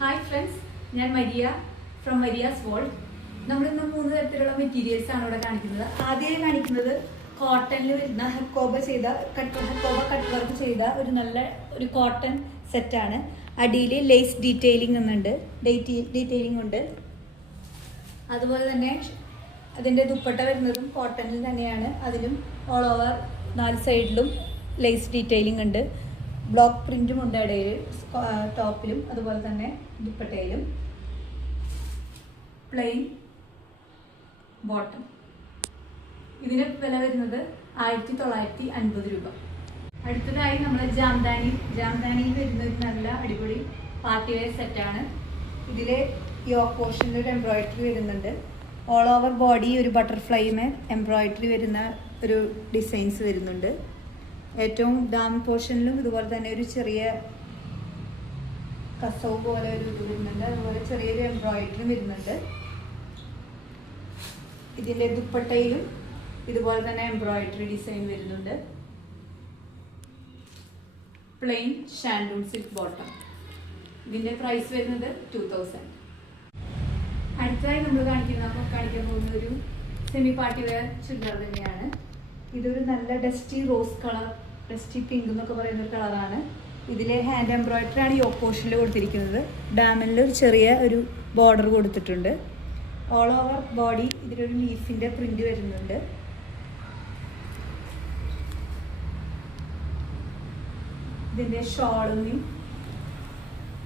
Hi friends, ഞാൻ Maria from Maria's world. നമ്മളിന്ന് 3 തരത്തിലുള്ള മെറ്റീരിയൽസ് ആണ് ഇവിടെ കാണിക്കുന്നത്. ആദ്യം കാണിക്കുന്നത് കോട്ടണിൽ വരുന്ന ഹക്കോബ കട്ട് വർക്ക് ചെയ്ത ഒരു നല്ല കോട്ടൺ സെറ്റാണ്. അടിയിൽ ലേസ് ഡീറ്റെയിലിംഗ് ഉണ്ട്. അതുപോലെ തന്നെ അതിൻ്റെ ദുപ്പട്ട വരുന്നതും കോട്ടണിൽ തന്നെയാണ്. അതിലും ഓൾ ഓവർ 4 സൈഡിലും ലേസ് ഡീറ്റെയിലിംഗ് ഉണ്ട്. ബ്ലോക്ക് പ്രിന്റും ഉണ്ട് ഇടയിൽ, ടോപ്പിലും അതുപോലെ തന്നെ ദുപ്പട്ടയിലും. Plain bottom. ഇതിന് വില വരുന്നത് 1950 രൂപ. അടുത്തതായി നമ്മൾ ജാംദാനിയിൽ വരുന്ന ഒരു നല്ല അടിപൊളി പാർട്ടി വെയർ സെറ്റാണ്. ഇതിൽ യോക്ക് പോർഷനിൽ ഒരു എംബ്രോയിഡറി വരുന്നുണ്ട്. ഓൾ ഓവർ ബോഡി ഒരു ബട്ടർഫ്ലൈമേ എംബ്രോയിഡറി വരുന്ന ഒരു ഡിസൈൻസ് വരുന്നുണ്ട്. ഏറ്റവും ഡാം പോർഷനിലും ഇതുപോലെ തന്നെ ഒരു ചെറിയ കസവ് പോലെ ഒരു ഇത് വരുന്നുണ്ട്. അതുപോലെ ചെറിയൊരു എംബ്രോയിഡറി വരുന്നുണ്ട്. ഇതിൻ്റെ ദുപ്പട്ടയിലും ഇതുപോലെ തന്നെ എംബ്രോയിഡറി ഡിസൈൻ വരുന്നുണ്ട്. Plain shantoon silk bottom. ഇതിൻ്റെ പ്രൈസ് വരുന്നത് 2000. അടുത്തതായി നമ്മൾ കാണിക്കാൻ പോകുന്ന ഒരു സെമി പാർട്ടി വെയർ ചുരിദാർ തന്നെയാണ്. ഇതൊരു നല്ല dusty rose colour, dusty pink എന്നൊക്കെ പറയുന്ന ഒരു കളറാണ്. ഇതിലെ ഹാൻഡ് എംബ്രോയിഡറി ആണ് യോക്ക് പോർഷനിൽ കൊടുത്തിരിക്കുന്നത്. ഡാമിൽ ഒരു ചെറിയ ഒരു ബോർഡർ കൊടുത്തിട്ടുണ്ട്. ഓൾ ഓവർ ബോഡി ഇതിലൊരു ലീഫിൻ്റെ പ്രിന്റ് വരുന്നുണ്ട്. ഇതിൻ്റെ ഷോളും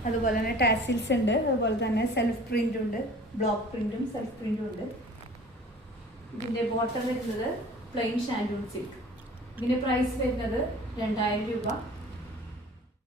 അതുപോലെ തന്നെ ടാസിൽസ് ഉണ്ട്. അതുപോലെ തന്നെ സെൽഫ് പ്രിന്റും ഉണ്ട്. ബ്ലോക്ക് പ്രിന്റും സെൽഫ് പ്രിന്റും ഉണ്ട്. ഇതിൻ്റെ ബോട്ടം വരുന്നത് പ്ലെയിൻ ഷാൻഡൂൺ സിൽക്ക്. ഇതിൻ്റെ പ്രൈസ് വരുന്നത് 2000 രൂപ.